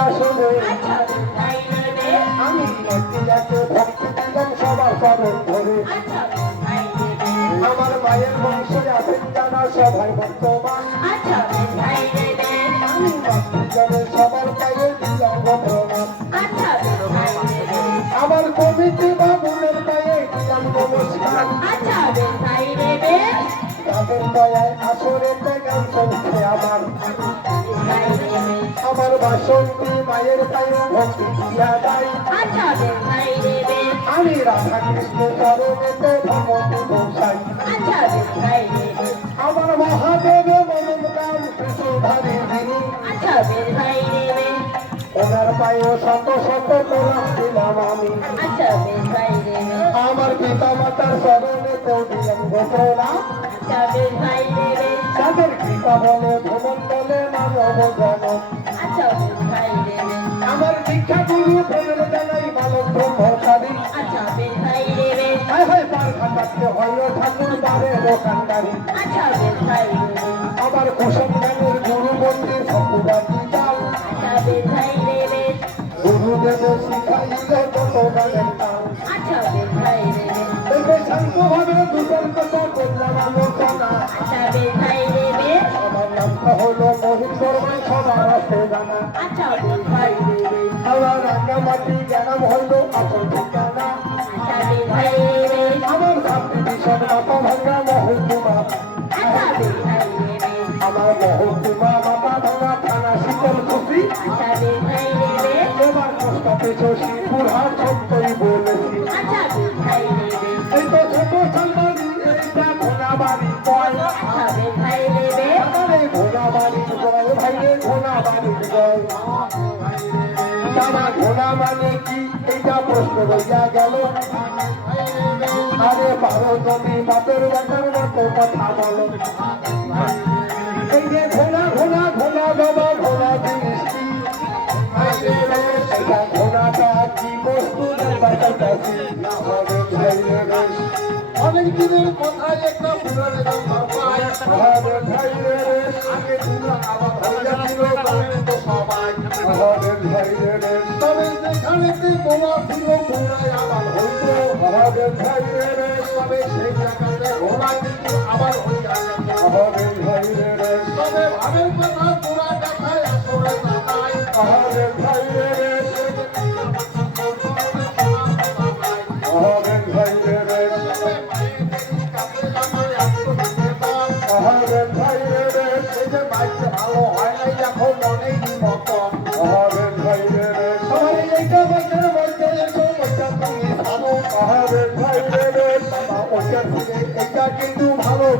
আসলে আচ্ছা। আমার মায়ের বংশে আছেন জানা সবাই বর্তমান আমি মাতৃজনের সবার পায়ে দিলাম প্রণাম আমার কমিটি বা বোনের পায়ে দিলাম নমস্কার তাদের দয়ায় আসরেতে গান চলছে আমার আমার বাসন্তী মায়ের পায়ে ভক্তি দিয়া রে আমি রাধা কৃষ্ণ চরণেতে ভগবতী বসাই আমার মহাদেবে মনন নাম কৃষ্ণধারী ওনার পায়ে শত শত প্রণাম দিলাম আমি। আমার পিতা মাতার চরণেতেও দিলাম বেশ ভাই কৃপা বলে ভ্রমণ বলে মানব আমার দীক্ষা গুরু প্রেমের জানাই মানব ব্রহ্মচারী। আচ্ছা হায় হায় পার খাটাতে হয় ঠাকুর বারে দোকানদারি আচ্ছা আমার কুসুম গুরু মন্দির আচ্ছা বেশ ভাই রে। গুরুদেব শিখাইলে কত গানের তাল। বেশ ভাই রে দেখে শান্তভাবে দুজন কত করলাম আলোচনা। বেশ ভাই রে আমার নামটা হলো মহিন্দর সবার ঠিকানা আচ্ছা। ভাই আমার মহকুমা আমার ভাঙা থানা শীতল খুশি এবার কষ্ট পেছ শিবপুর হাট। ঘোড়া বয় তারা ঘোড়া মানে কি এইটা প্রশ্ন রইয়া গেল আরে পারো যদি বাপের বেটার মতো কথা বলো এই যে ঘোড়া ঘোড়া ঘোড়া বাবা জিনিস অনেক দিনের কথায় একটা পুরার আমাদের ভাই রে আগে তোমরা আবার হইয়া ছিল তো সবাই আমাদের ভাই রে তবে যেখানেতে বোমা ছিল পুরাই আবার হইতো আমাদের ভাই রে তবে সেই জায়গাতে ঘোড়া কিন্তু আবার হইয়া গেছে আমাদের ভাই রে তবে ভাবের কথা পুরা কথায় আসলে জানাই আমাদের ভাই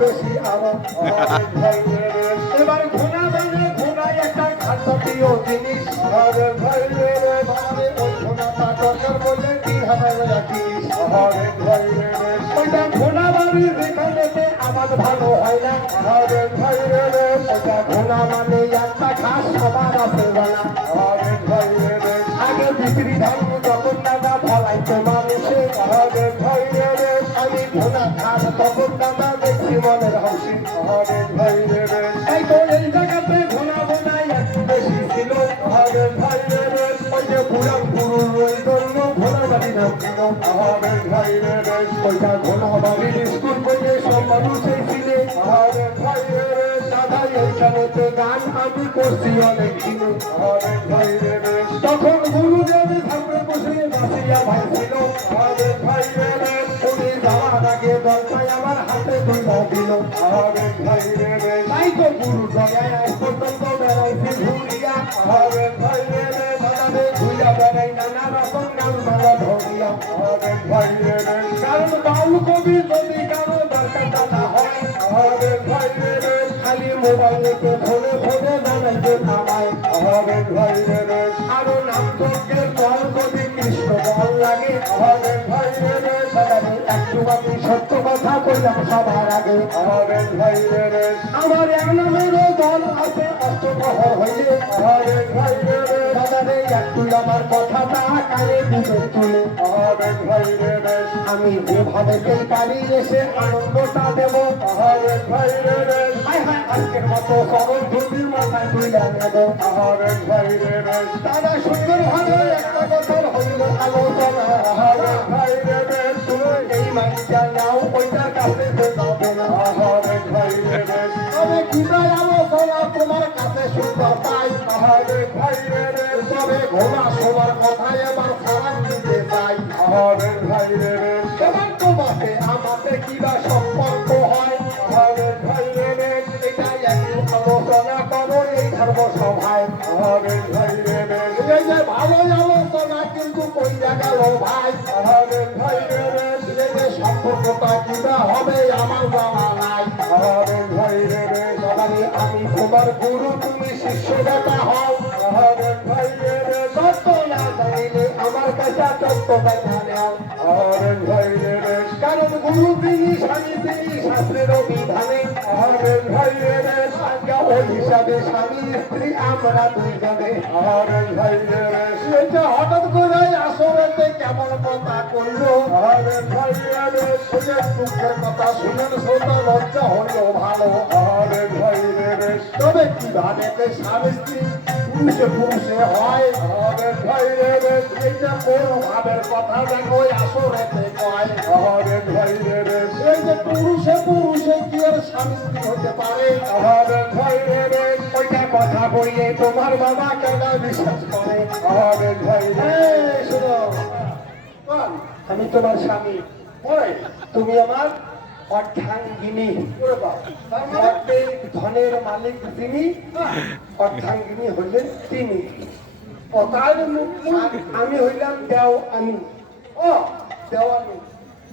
বেশি আমার ভাই এবার ঘোড়া মানে ঘোড়ায় একটা খাদ্যপ্রিয় জিনিস। আমাদের ভাই রে বাবারে ওই ঘোড়াটা দরকার বলে কি হাজার রাখিস? আমাদের ভাই রে ওইটা ঘোড়া বাড়ির যেখানেতে আমার ভালো হয় না। আমাদের ভাই রে ওইটা মানে ভাই আগে বিক্রি ধান যখন দাদা ফলাইতো মানুষে আমাদের ভাই রে ঘোড়া ঘাস তখন দাদা দেখছি মনের হাসি আমাদের ভাই রে এই তো এই জায়গাতে ঘোড়া বোনাই একটু বেশি ছিল আমাদের ভাই রে ওই যে পুরান পুরুষ ওই জন্য ঘোড়া বাড়ি নাম ছিল আমাদের ভাই রে ওইটা ঘোড়া বাড়ির স্কুল বইয়ে সব মানুষই ছিলে আমাদের ভাই রে দাদা এইখানেতে গান আমি করছি অনেক ছিল আমাদের ভাই রে দুই দিল আমাদের ভাই রে তাই তো গুরু জগায় আজ পর্যন্ত বেড়াইছি ঘুরিয়া আমাদের ভাই রে দাদাদের ঘুরিয়া বেড়াই নানা রকম গান মালা ধরিয়া আমাদের ভাই রে কারণ বাউল কবি যদি কারও দরকার না হয় আমাদের ভাই রে খালি মোবাইলেতে ফোনে ফোনে জানাইতে নামায় আমাদের ভাই রে আরও নাম যজ্ঞের দল যদি কৃষ্ণ বল লাগে আমাদের ভাই রে দাদাদের একটু আমি সত্য কথা কইলাম সবার আগে আমাদের আমার এক নামেরও দল আছে অষ্টপ্রহর হইলে আমাদের আমার কথাটা কানে দিবে তুলে। আমি যেভাবে পেয়ে পারি এসে আনন্দটা দেব আহবেন ভাই রে হায় একটা বছর হইল আলোচনা। তুমি নাও ওইটার কাছে যাবে না আহবেন ভাই রে তবে কিবা আলোচনা তোমার কাছে সুন্দর পাই আহবেন ভাই রে তবে ঘোড়া শোনার কথাই এবার খারাপ দিতে চাই আহবেন ভাই রে বেশ তোমাকে আমাকে কিবা সম্পর্ক হয় আহবেন ভাই রে এটাই একটু আলোচনা করো এই ধর্মসভায় আহবেন ভাই রে এই যে ভালো আলোচনা কিন্তু কইরা গেল ভাই। আমি তোমার গুরু, তুমি শিষ্য বেটা হও। আহবেন ভাই রে বেশ সত্য না জানিলে আমার কাছে গুরু তিনি স্বামী তিনি শাস্ত্রের বিধানে আহবেন ভাই রে বেশ ওই হিসাবে স্বামী স্ত্রী আমরা দুইজনে। আহবেন ভাই রে বেশ হঠাৎ করে আসরেতে কেমন কথা কইলো? আহবেন ভাই রে বেশ। সে দুঃখের কথা শুনেন শ্রোতা লজ্জা হইল ভালো। আহবেন ভাই রে তবে কীভাবে স্বামী স্ত্রী পুরুষে পুরুষে হয়? আহবেন ভাই রে বেশ। এইটা কোন ভাবের কথা দেখো আসরেতে কয়। পুরুষে পুরুষে কি আর স্বামী স্ত্রী হতে পারে? আহবেন ভাই রে ওইটা কথা বইয়ে তোমার বাবা কেন বিশ্বাস করে? আহবেন ভাই রে শোনো। আমি তোমার স্বামী। ওরে তুমি আমার অর্ধাঙ্গিনী। অর্ধে ধনের মালিক যিনি অর্ধাঙ্গিনী হলেন তিনি। তার আমি হইলাম দেও আমি ও। দেওয়ানি।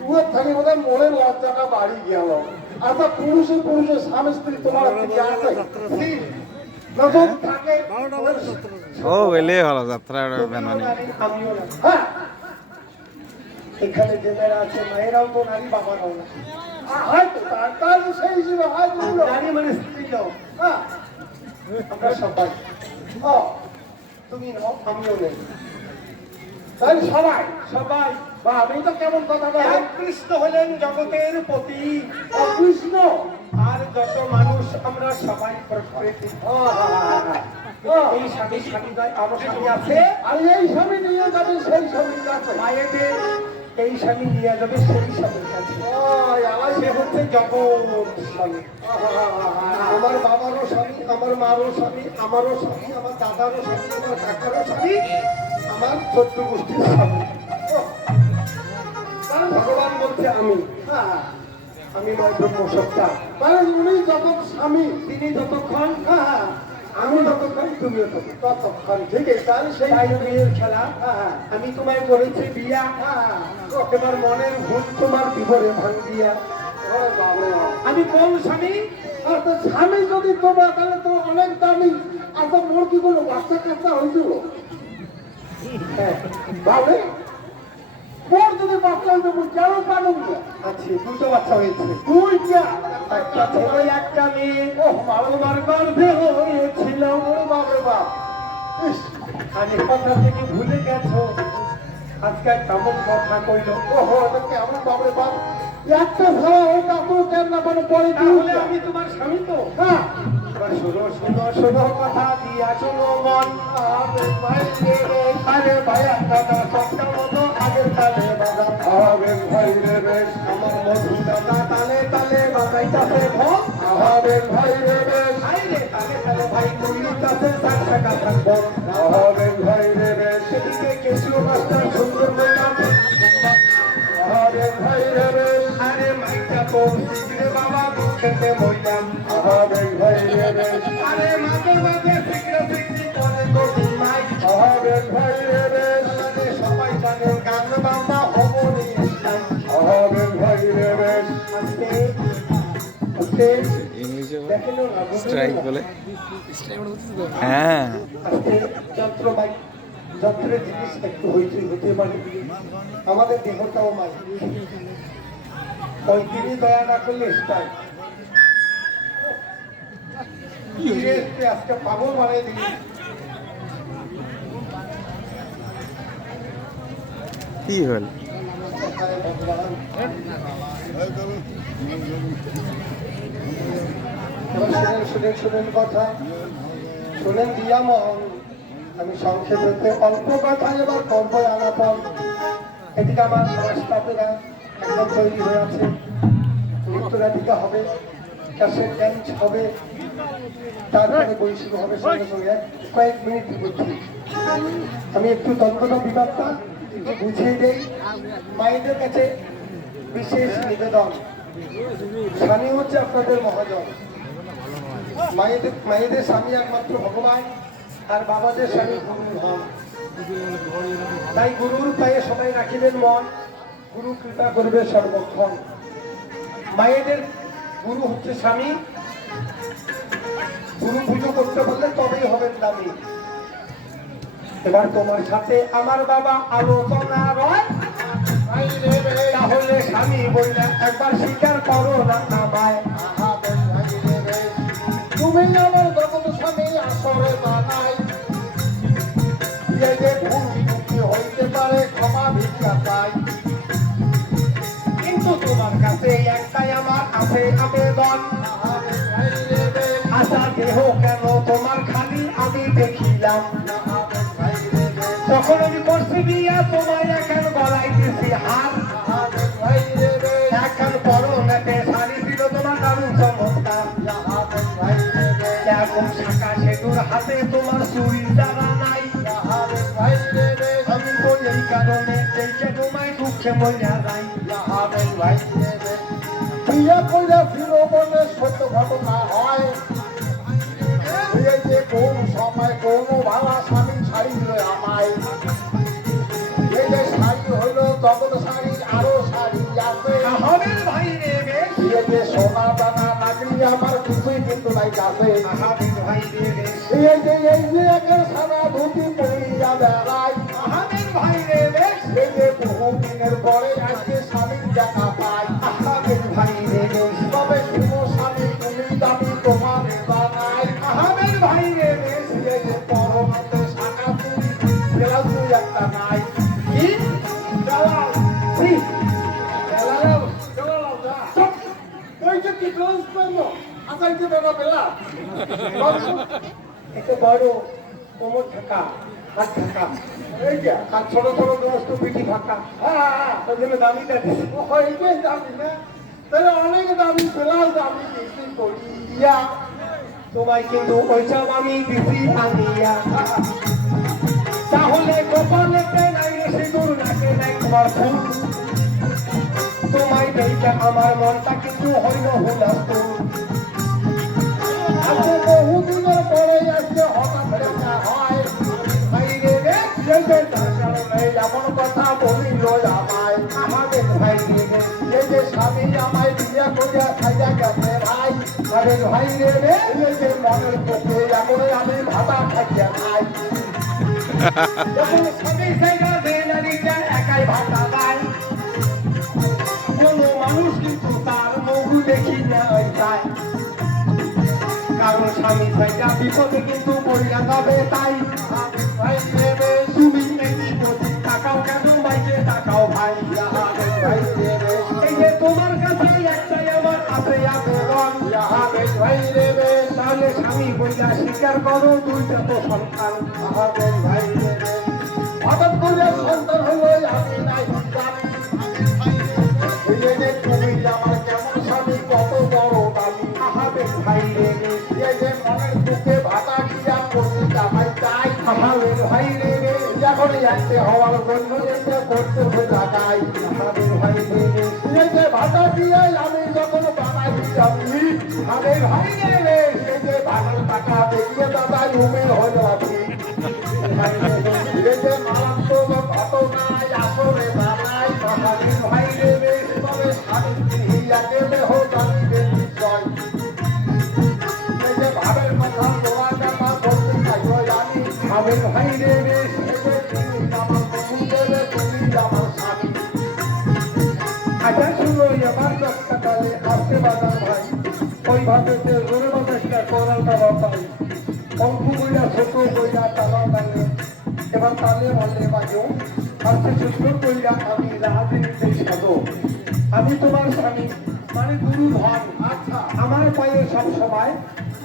তুয়ার থাকি বোধ হয় মনের লজ্জাটা বাড়ি গেল আচ্ছা পুরুষে পুরুষে স্বামী স্ত্রী তোমার আছে? ও হলো যাত্রা বানানি। হ্যাঁ। এখানে যে মেয়েরা আছে মেয়েরাও তো নারী বাবারাও না হয়তো তার তার সেই হিসেবে হয়তো নারী মানে স্ত্রী হ্যাঁ। আমরা সবাই। তুমি নাও আমিও নেই। তাহলে সবাই সবাই আমি তো কেমন কথা বলি। কৃষ্ণ হলেন জগতের পতি। কৃষ্ণ? আর যত মানুষ আমরা সবাই প্রকৃতি। এই স্বামী স্বামী আমার স্বামী আছে। আর এই স্বামী নিয়ে যাবে সেই স্বামীর কাছে মায়েদের এই স্বামী নিয়ে যাবে সেই স্বামীর কাছে সে হচ্ছে জগৎ স্বামী। আমার বাবারও স্বামী আমার মারও স্বামী আমারও স্বামী আমার দাদারও স্বামী আমার কাকারও স্বামী আমার চোদ্দ গোষ্ঠীর স্বামী। বলছে আমি। হ্যাঁ আমি নয় ব্রহ্মসত্তা মানে উনি যত স্বামী তিনি যতক্ষণ হ্যাঁ আমি যতক্ষণ তুমিও ততক্ষণ। ঠিক আছে? তাহলে সেই বিয়ের খেলা। হ্যাঁ আমি তোমায় করেছি বিয়া। হ্যাঁ তোমার মনের ভূত তোমার বিবরে ভাঙ্গিয়া আমি কোন স্বামী স্বামী যদি তোমার তাহলে তো অনেক দামি। আর তো মোর কি কোনো বাচ্চা কাচ্চা হয়েছিল হ্যাঁ মোর যদি বাচ্চা হইতো মুই কেন পারব না? আচ্ছা দুটো বাচ্চা হয়েছে। দুইটা। একটা ছেলে একটা মেয়ে। ও বাবার গর্ভে হয়েছিল ও বাবার বাপ আমি কথা থেকে ভুলে গেছো। আজকে কেমন কথা কইল। ওহো এটা কেমন বাবরে বাপ। একটা ভাড়া আপনার কেন না কোনো পরে তাহলে আমি তোমার স্বামী তো? হ্যাঁ। শোনো শোনো শোনো কথা দিয়া শোনো মন আরে ভাই রে রে, আরে ভাই দাদা সবটা মতো আগের তালে বাজা আরে ভাই রে রে আমার মধু দাদা তালে তালে বাজাইতাছে ভোগ আরে ভাই রে রে ভাই রে তালে তালে ভাই তুই কাছে সাত টাকা থাকব আরে ভাই রে রে সেদিকে কেশু মাস্টার সুন্দর আরে ভাই রে রে আরে তো শিখরে বাবা খেতে বইলাম আরে ভাই রে রে আরে মাঝে মাঝে শিখরে শিখরি করে তো মাই আরে ভাই রে বেশ সবাই জানেন গান বাংলা। হবনি হবেন ভাই রে আজকে ইংলিশে স্ট্রাইক হ্যাঁ যন্ত্র জিনিস একটু হয়েছে হতে পারে আমাদের দেহটাও মাঝে। ওই তিনি দয়া না করলে স্টাইল আজকে বানিয়ে দিলি। কি হল? শুনেন কথা। শুনেন দিয়া আমি সংক্ষেপে অল্প কথা এবার করব আলাপন এদিকে আমার রাস্তাতেরা তৈরি হয়ে আছে। উত্তরাধিকা হবে, ক্যাসেট ড্যান্স হবে, তারপরে বই হবে সঙ্গে সঙ্গে কয়েক মিনিট বুঝছি আমি একটু তন্ত্র বিভাগটা একটু বুঝিয়ে দেই। মায়েদের কাছে বিশেষ নিবেদন। স্বামী হচ্ছে আপনাদের মহাজন। মায়েদের মায়েদের স্বামী একমাত্র ভগবান, আর বাবাদের স্বামী গুরু হন তাই গুরুর পায়ে সবাই রাখিবেন মন। গুরু কৃপা করবে সর্বক্ষণ। মায়েদের গুরু হচ্ছে স্বামী। গুরু পুজো করতে বললে তবেই হবেন দামি। এবার তোমার সাথে আমার বাবা আলোচনা তাহলে স্বামী বললেন, একবার স্বীকার করো না আমায়। তুমি আমার জগৎ স্বামী, আসরে বানাই যে ভুল হইতে পারে ক্ষমা ভিক্ষা পাই কাছে একটাই আমার আছে আবেদন। আশা দেহ কেন তোমার খালি আমি দেখিলাম তখন আমি করছি দিয়া তোমায় এখন গলাইতেছি হার। এখন পরো নেতে শাড়ি ছিল তোমার দারুণ চমৎকার। এখন শাখা সেতুর হাতে তোমার চুরি দ্বারা নাই। আমি এই কারণে দেখে তোমায় দুঃখে মরিয়া যাই বিয়ে কিন্তু নাই আসাইতে বেলা। বেলা বড় কোমর আর ছোট ছোট পিঠি ফাঁকা হ্যাঁ ওই দামি না তাহলে অনেক দামি দামি তোমায় কিন্তু আমি তাহলে তোমার তোমায় দেখে আমার মনটা কিন্তু হইল হুলাস্তুল আজকে বহুদিনের পরে আজকে হঠাৎ দেখা হয় ভাইরে রে যেতে তার কারণে এমন কথা বলিল আমায়, আমাদের ভাই রে এই যে স্বামী আমায় বিয়ে করিয়া খাইয়া গেছে ভাই আরে ভাই রে এই যে মনের পক্ষে এমন আমি ভাতা মানুষ কিন্তু তার মুখ দেখি না স্বামী ভাইটা বিপদে কিন্তু পড়িয়া যাবে তাই। ভাই দেবে তুমি এই বিপদে তাকাও কেন ভাইকে তাকাও ভাই ভাই দেবে এই যে তোমার কাছে একটাই আমার আছে আবেদন। ভাই দেবে তাহলে স্বামী বইয়া স্বীকার করো, দুইটা তো সন্তান। ভাই দেবে হঠাৎ করে সন্তান হলো আমি একতে হওয়ার জন্য যেতে করতে হয়ে লাগাই আহাবে ভাই রে এই যে ভাতা দিয়ে আমি যখন বানাই আমি আহাবে ভাই রে সে যে ভাতার টাকা দেখিয়ে দাদা উমে হয়ে আছি মারাত্মক ঘটনায় আসরে ওই অল্প ছোট তালে এবার তালে বাজো। আজকে সুন্দর রাহাদিনীতে আমি তোমার স্বামী মানে গুরু ধন। আচ্ছা। আমার পায়ে সব সময়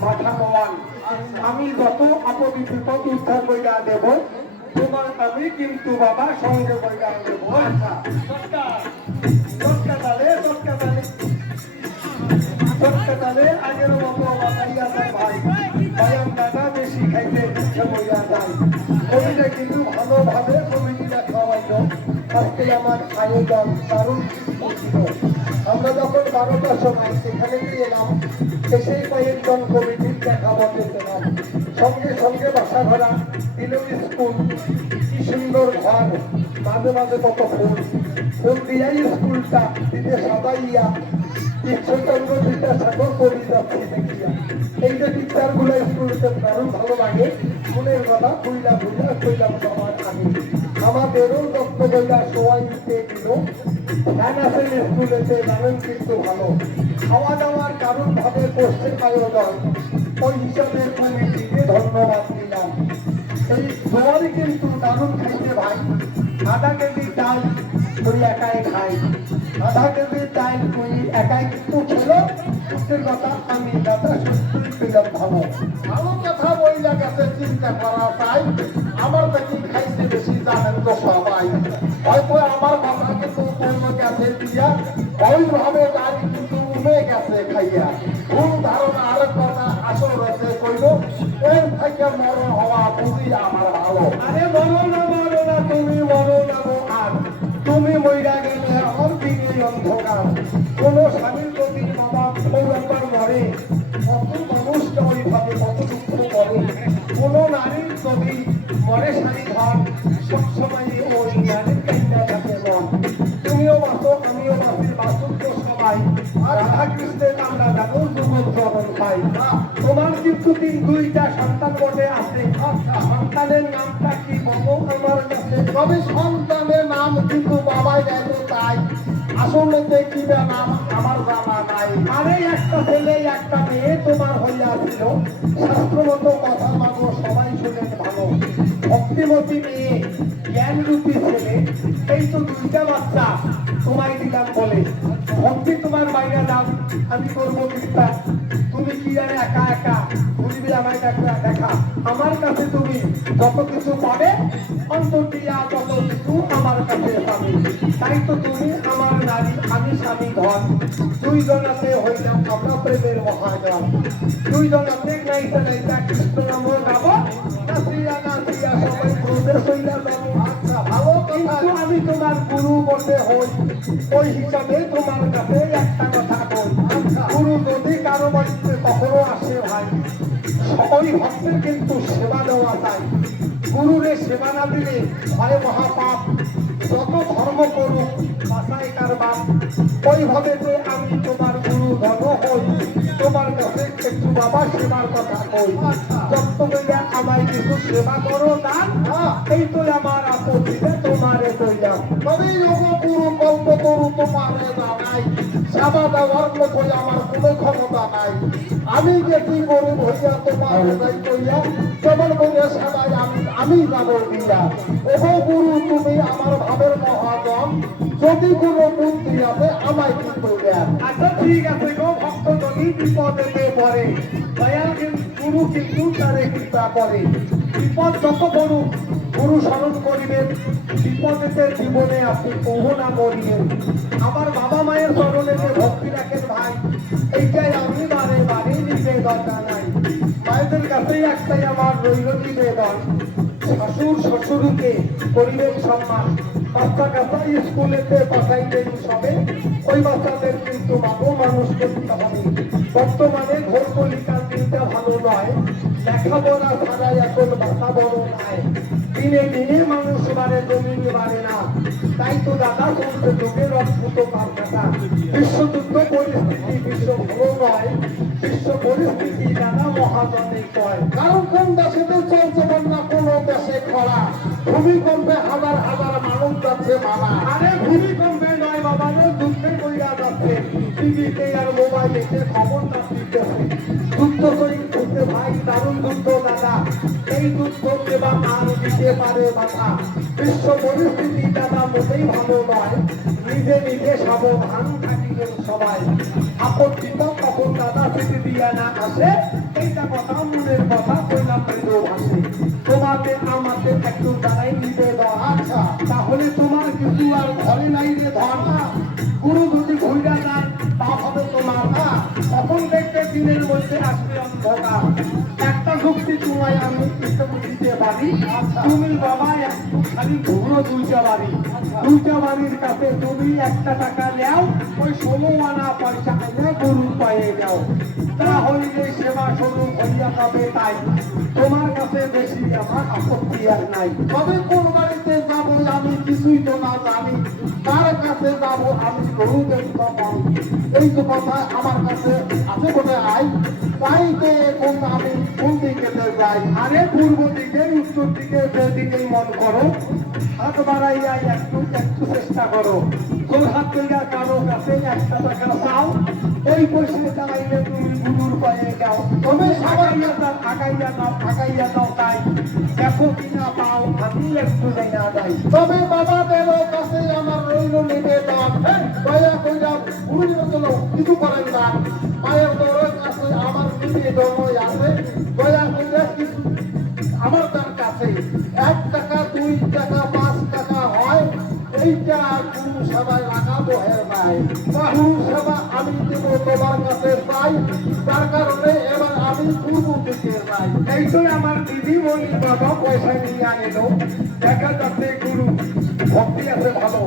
মাথা মন আমি যত আপদ বিপদ উদ্ধার কইরা দেব তোমার আমি কিন্তু বাবা সঙ্গে কইরা দেব। আচ্ছা। আমার আয়োজন ছিল আমরা যখন বারোটার সময় সেখানে গিয়ে এলাম, এসেই কয়েকজন কমিটির দেখা পেলাম সঙ্গে সঙ্গে বাসা ভরা দিল স্কুল, কি সুন্দর ঘর, মাঝে মাঝে কত ফুল। ফুল দিয়াই স্কুলটা দিতে সাজাইয়া ঈশ্বরচন্দ্র বিদ্যাসাগর করি যাচ্ছি দেখিয়া। এই যে টিচারগুলো স্কুলতে দারুণ ভালো লাগে ফুলের কথা খুইলা খুইলা কইলাম আমার আমি আমাদেরও বইলা সবাই দিতে দিল ফ্যান আছেন স্কুলেতে জানেন কিন্তু ভালো। খাওয়া দাওয়ার ভাবে করছে আয়োজন ওই হিসাবে কমিটিকে ধন্যবাদ দিলাম। এই সবারই কিন্তু দারুণ খাইতে ভাই। আধা কেজি ডাল তুই একাই খাই। আধা কেজি ডাল তুই একাই কিন্তু কইল দিয়া ওইভাবে গাড়ি কিন্তু উমে গেছে খাইয়া। পাই তোমার কিন্তু তিন দুইটা সন্তান বটে আছে আচ্ছা সন্তানের নামটা কি বলো আমার কাছে? তবে সন্তানের নাম কিন্তু বাবাই দেয় তাই। আসলে নাম? আমার জানা নাই। আরে একটা ছেলে একটা মেয়ে তোমার হইয়াছিল শাস্ত্রমত কথা মানো সবাই শুনেন ভালো। ভক্তিমতী মেয়ে জ্ঞান রূপী ছেলে। এই তো দুইটা বাচ্চা তোমায় দিলাম বলে। ভক্তি তোমার বাইরে দাও। আমি করব কৃপা। তুমি কি জানে একা একা? ঘুরবি আমায় দেখা দেখা। আমার কাছে তুমি যত কিছু পাবে, অন্তর দিয়া তত কিছু আমার কাছে পাবে। তাই তো তুমি আমার নারী, আমি স্বামী, ধন। দুইজনাতে হইলাম আমরা প্রেমের মহাজন। দুইজনাতে নাইতে নাইতে কৃষ্ণ নাম গাবো নাচিয়া নাচিয়া সবাই প্রবেশ হইলা গুরু হই ওই হিসাবে তোমার কাছে একটা কথা বল গুরু যদি কারও বাড়িতে কখনো আসে ভাই ওই ভক্তের কিন্তু সেবা দেওয়া যায়। গুরুরে সেবা না দিলে ভয় মহাপাপ যত ধর্ম করুক বাসায় কার বাপ। ওইভাবে যে আমি তোমার গুরু ধর্ম হই তোমার কাছে একটু বাবা সেবার কথা কই। যত আমায় কিছু সেবা করো না এই তো আমার আপত্তিতে তোমারে কইলাম তবে গুরু কল্প করু তোমারে জানাই সেবা দেওয়ার মতো আমার কোনো ক্ষমতা নাই। আমি যে কি গরু হইয়া তোমার হৃদয় কইয়া কেবল বলে সেবাই আমি আমি যাব দিয়া। ওগো গুরু তুমি আমার ভাবের মহাজন, যদি কোনো বুদ্ধি হবে আমায় কিন্তু দেন আচ্ছা ঠিক আছে গো, ভক্ত যদি বিপদেতে পড়ে, দয়াল গুরু কিন্তু তারে কৃপা করে। বিপদ যত বড় গুরু স্মরণ করিবেন, বিপদেতে জীবনে আপনি বহু না আমার বাবা মায়ের চরণে যে ভক্তি রাখেন ভাই, এইটাই আমি বারে বারে নিবেদন জানাই মায়েদের কাছেই একটাই আমার রইল নিবেদন। শাশুর শ্বশুরকে করিবেন সম্মান। বাচ্চা কাচ্চা স্কুলেতে পাঠাইবেন সবে। ওই বাচ্চাদের কিন্তু বাবু মানুষ করতে হবে। বর্তমানে ঘোর কলিকার দিনটা ভালো নয়। লেখাপড়া ছাড়া এখন বড় নয় দিনে দিনে মানুষ বাড়ে জমিন বাড়ে না। তাই তো দাদা চলছে যুগের অদ্ভুত কারখানা বিশ্বযুদ্ধ পরিস্থিতি বিশ্ব ভালো নয়, বিশ্ব পরিস্থিতি দাদা মহাজনে কয়। কারণ কোন দেশে তো চলছে বন্যা, কোন দেশে খরা? ভূমিকম্পে হাজার হাজার মানুষ যাচ্ছে মারা। আরে ভূমিকম্পে নয় বাবা রে যুদ্ধে কইরা যাচ্ছে। টিভিতে আর মোবাইলেতে খবর না দিতেছে। যুদ্ধ করি ভাই, দারুণ যুদ্ধ। দাদা এই যুদ্ধ এবার আর দিতে পারে মাথা। বিশ্ব পরিস্থিতি দাদা মোটেই ভালো নয়। নিজে নিজে সাবধান থাকিবেন সবাই। আপত্তিত কখন দাদা থেকে দিয়া না আসে, এইটা কথা মনের কথা কইলাম মৃদু ভাষে তোমাদের আমাদের একটু দাঁড়াই নিবে আচ্ছা তাহলে তোমার কিছু আর ঘরে নাই রে ধর্মা গুরু তোমায় আমি একটু দিতে পারি তুমি বাবা খালি ঘুরো দুইটা বাড়ি। দুইটা বাড়ির কাছে তুমি একটা টাকা নেও ওই ষোলো আনা পয়সা এনে গরুর পায়ে যাও তাহলে যে সেবা শুরু হইয়া যাবে তাই। তোমার কাছে বেশি আমার আপত্তি আর নাই। তবে কোন বাড়িতে যাব আমি কিছুই তো না জানি। কার কাছে যাব, আমি গরু দেখতে এই তো কথা আমার কাছে আছে বলে আই তাই তো আমি কোন দিকে যাই? আরে পূর্ব দিকে, উত্তর দিকে যেদিকেই মন করো, হাত বাড়াইয়া একটু একটু চেষ্টা করো। তোর হাত তৈরা কারও কাছে একটা টাকা চাও ওই পয়সা চালাইলে তুমি গুরুর পায়ে যাও। তবে আগাইয়া যাও আগাইয়া যাও আগাইয়া যাও তাই। দেখো কিনা পাও, আমি একটু জায়গা যাই। তবে বাবাদেরও কিছু করেন না। মায়ের দরের কাছে আমার নিবেদন আছে। দয়া কইরা কিছু আমার তার কাছে। এক টাকা, দুই টাকা, পাঁচ টাকা হয়। এইটা গুরু সেবায় লাগাবো হের নাই গুরু সেবা আমি দেবো তোমার কাছে পাই। তার কারণে এবার আমি পূর্ব দিকে যাই এইটাই আমার দিদিমণি বাবা, পয়সা নিয়ে আনিল দেখা যাচ্ছে গুরু, ভক্তি আছে ভালো।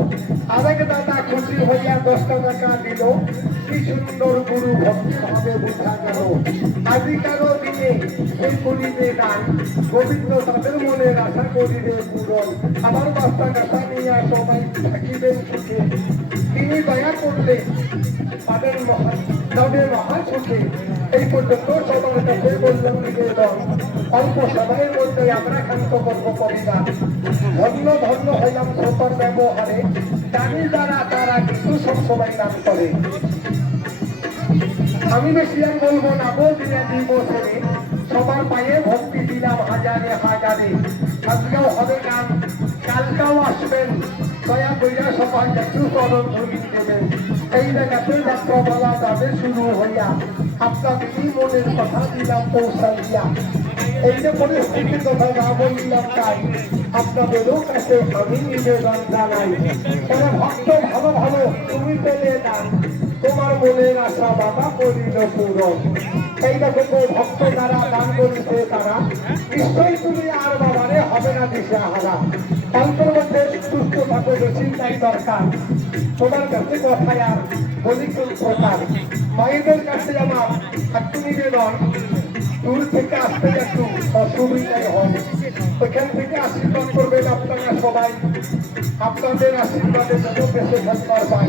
আরেক দাদা খুশি হইয়া দশটা টাকা দিল। কি সুন্দর গুরু ভক্তি ভাবে বুঝা গেল। আজিকার দিনে এই করিবে দান। গোবিন্দ তাদের মনের আশা করিবে পূরণ। আমার বাস্তা কাছা নিয়ে সবাই থাকিবেন সুখে। তিনি দয়া করলে তাদের মহা তাদের মহা সুখে এই পর্যন্ত সবার কাছে বললাম নিবেদন। অল্প সময়ের মধ্যে আমরা ক্ষান্ত করব কবিতা ধন্য ধন্য হইলাম শ্রোতার ব্যবহারে। জানি যারা তারা কিন্তু সবসময় নাম করে। আমি বেশি আর বলব না বলদিনে দুই বছরে। সবার পায়ে ভক্তি দিলাম হাজারে হাজারে। আজকেও হবে গান, কালকেও আসবেন। দয়া কইরা সবাই একটু চরণ ধরি দেবেন। এই জায়গাতে যাত্রাপালা যাবে শুরু হইয়া আপনাদেরই মনের কথা দিলাম পৌঁছাইয়া এই যে পরিস্থিতির কথা না বললাম তাই, আপনাদেরও কাছে আমি নিবেদন জানাই। ভক্ত ভালো ভালো, তুমি পেলে দান। তোমার মনের আশা বাবা করিল পূরণ এই দেখো ভক্ত তারা দান করিছে তারা, নিশ্চয়ই তুমি আর বাবারে হবে না দিশা হারা অল্পের মধ্যে সুস্থ থাকো চিন্তাই দরকার। তোমার কাছে কথায় আর বলি প্রকার। মায়েদের কাছে আমার একটু নিবেদন দূর থেকে আসতে একটু অসুবিধাই হয়। ওইখান থেকে আশীর্বাদ করবেন আপনারা সবাই। আপনাদের আশীর্বাদে যত বেশি থাকবার পাই।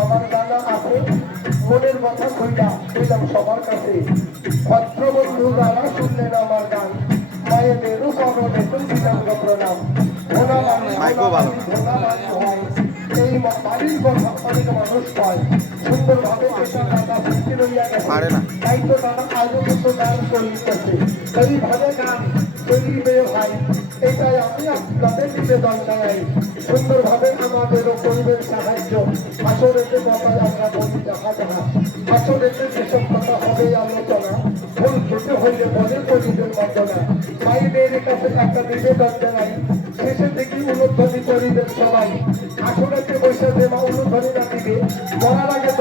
কাছে ভদ্রবন্ধু যারা শুনলেন আমার গান। মায়েদেরও চরণে তো দিলাম গো প্রণাম ভোলা মাইকও ভালো। হয়। এই বাড়ির কথা অনেক মানুষ পায় সুন্দরভাবে দাদা শিখে লইয়া গেছে। তাই তো তারা আজও কিন্তু গান করিতেছে এইভাবে গান করিবে ভাই এটাই আমি আপনাদের নিবেদন জানাই। সুন্দরভাবে আমাদেরও করিবেন সাহায্য। আসলে যে কথায় আমরা বলি দেখা যাহা আসলে যে হবে আলোচনা ভুল ত্রুটি হইলে বলে করিবেন বন্দনা ভাই মেয়ের কাছে একটা নিবেদন জানাই, শেষে দেখি উলুধ্বনি করিবেন সবাই। আসলেতে বসে দেওয়া উলুধ্বনি না আগে